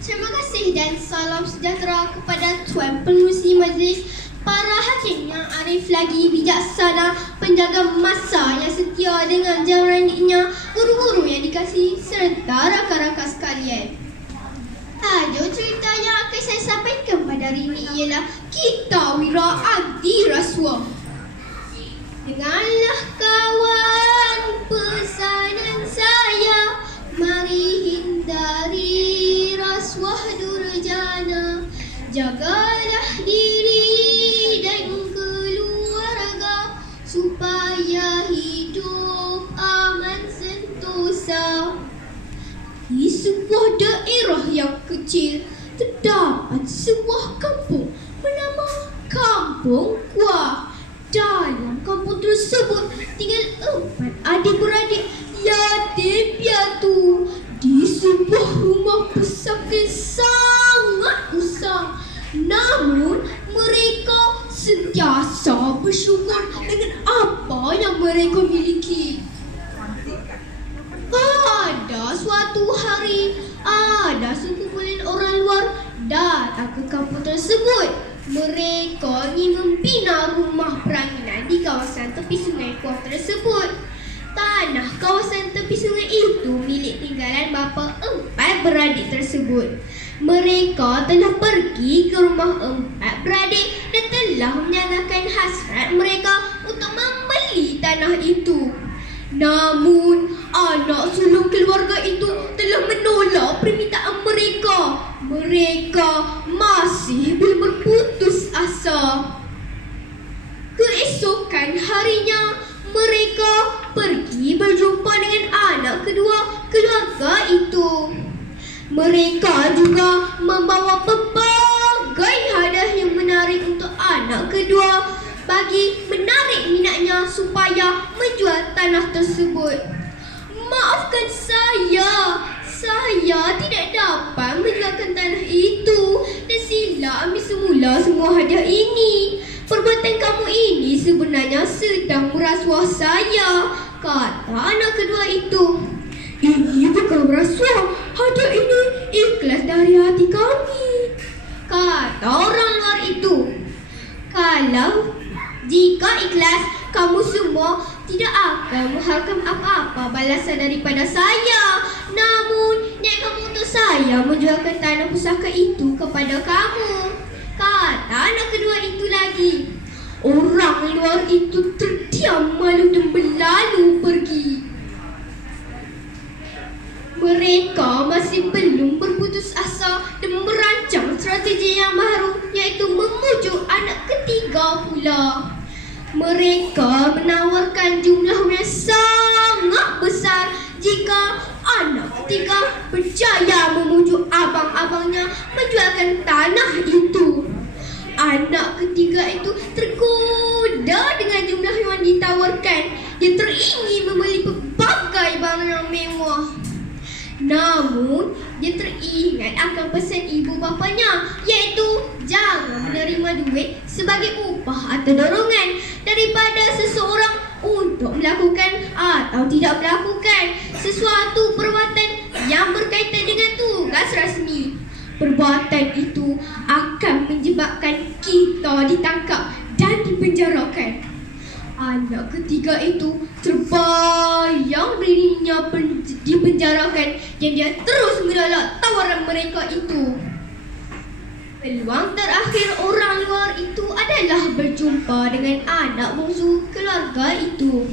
Terima kasih dan salam sejahtera kepada Tuan Pengerusi Majlis, para hakim yang arif lagi bijaksana, penjaga masa yang setia dengan jawarannya, guru-guru yang dikasihi serta rakan-rakan sekalian. Tajuk cerita yang akan saya sampaikan pada hari ini ialah Kita Wira Anti Rasuah. Dengarlah kawan pesanan saya, mari hindari rasuah durjana. Jagalah diri dan keluarga supaya hidup aman sentosa. Di sebuah daerah yang kecil terdapat sebuah kampung bernama Kampung Kuah. Dalam kampung tersebut tinggal 4 adik-beradik yatim piatu di sebuah rumah pesakit sangat usang. Namun mereka sentiasa bersyukur dengan apa yang mereka miliki. Pada suatu hari, ada sekumpulan orang luar datang ke kampung tersebut. Mereka ingin membina rumah peranginan di kawasan tepi sungai Kuah tersebut. Tanah kawasan tepi sungai itu milik tinggalan bapa 4 beradik tersebut. Mereka telah pergi ke rumah 4 beradik dan telah menyatakan hasrat mereka untuk membeli tanah itu. Namun, anak sulung keluarga itu telah menolak permintaan mereka. Mereka masih belum berputus asa. Keesokan harinya, mereka pergi berjumpa dengan anak kedua keluarga itu. Mereka juga membawa pelbagai hadiah yang menarik untuk anak kedua bagi menarik minatnya supaya menjual tanah tersebut. Maafkan saya tidak dapat menjualkan tanah itu dan sila ambil semua hadiah ini. Perbuatan kamu ini sebenarnya sedang merasuah saya, kata anak kedua itu. Ini bukan merasuah, hadiah ini ikhlas dari hati kami, kata orang luar itu. Jika ikhlas, kamu semua tidak akan mengharapkan apa-apa balasan daripada saya. Namun, niat kamu untuk saya menjualkan tanah pusaka itu kepada kamu, kata anak kedua itu lagi. Orang luar itu terdiam malu dan berlalu pergi. Mereka masih belum berputus asa dan merancang strategi yang baru, iaitu memujuk anak ketiga pula. Mereka menawarkan jumlah yang sangat besar jika anak ketiga berjaya memujuk abang-abangnya menjualkan tanah itu. Anak ketiga itu tergoda dengan jumlah yang ditawarkan. Dia teringin membeli pelbagai barang yang mewah. Namun, dia teringat akan pesan ibu bapanya, iaitu jangan menerima duit sebagai upah atau dorongan daripada seseorang untuk melakukan atau tidak melakukan sesuatu perbuatan yang berkaitan dengan tugas rasmi. Perbuatan itu akan menyebabkan kita ditangkap dan dipenjarakan. Anak ketiga itu terbayang dirinya dipenjarakan dan dia terus menolak tawaran mereka itu. Peluang terakhir orang luar itu adalah berjumpa dengan anak bongsu keluarga itu.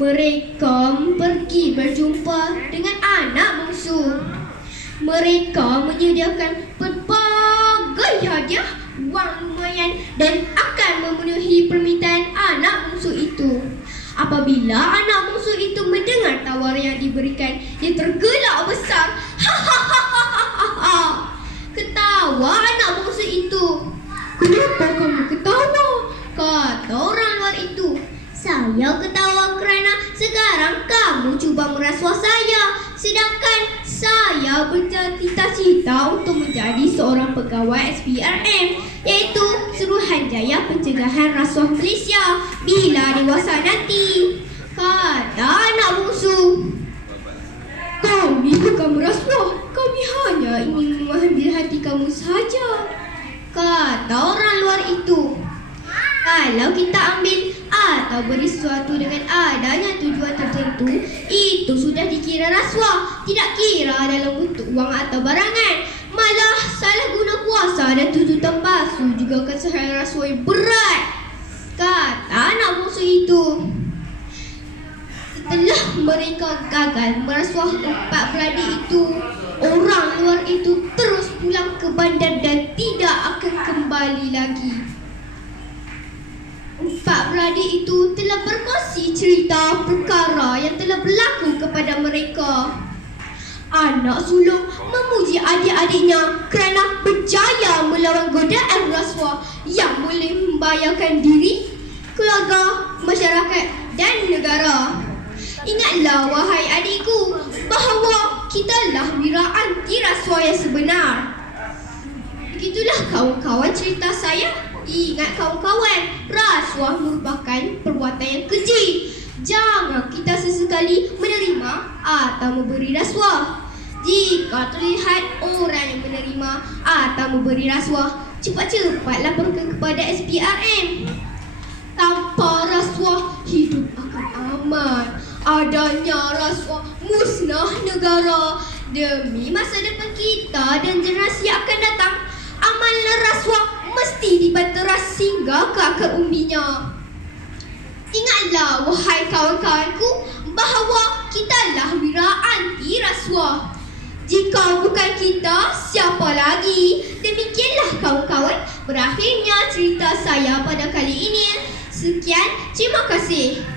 Mereka pergi berjumpa dengan anak bongsu. Mereka menyediakan pelbagai hadiah, wang lumayan dan akan memenuhi permintaan anak bongsu itu. Apabila anak bongsu itu mendengar tawaran yang diberikan, dia tergelak besar. Ketawa anak bongsu itu. Kenapa kamu ketawa? Kata orang luar itu. Saya ketawa kerana sekarang kamu cuba merasuah saya, sedangkan saya bercita-cita untuk menjadi seorang pegawai SPRM, iaitu Suruhanjaya Pencegahan Rasuah Malaysia bila dewasa nanti, kata anak bongsu. Kami bukan merasuah, kami hanya hanya ingin mengambil hati kamu saja, kata orang luar itu. Kalau kita ambil atau beri sesuatu dengan adanya tujuan tertentu, itu sudah dikira rasuah, tidak kira dalam bentuk wang atau barangan. Malah salah guna kuasa dan tuntutan palsu juga kesalahan rasuah yang berat, kata anak bungsu itu. Setelah mereka gagal merasuah empat beradik itu, orang luar itu terus pulang ke bandar dan tidak akan kembali lagi. Empat beradik itu telah berkongsi cerita perkara yang telah berlaku kepada mereka. Anak sulung memuji adik-adiknya kerana berjaya melawan godaan rasuah yang boleh membahayakan diri, keluarga, masyarakat dan negara. Ingatlah wahai adikku bahawa kitalah wira anti rasuah yang sebenar. Begitulah kawan-kawan cerita saya. Ingat kawan-kawan, rasuah merupakan perbuatan yang keji. Jangan kita sesekali menerima atau memberi rasuah. Jika terlihat orang yang menerima atau memberi rasuah, cepat-cepat laporkan kepada SPRM. Tanpa rasuah, hidup akan aman. Adanya rasuah, musnah negara. Demi masa depan kita dan generasi yang akan datang, amanlah rasuah mesti dibanteras hingga ke akar umbinya. Ingatlah wahai kawan-kawanku bahawa kitalah wira anti rasuah. Jika bukan kita, siapa lagi? Demikianlah kawan-kawan, berakhirnya cerita saya pada kali ini. Sekian, terima kasih.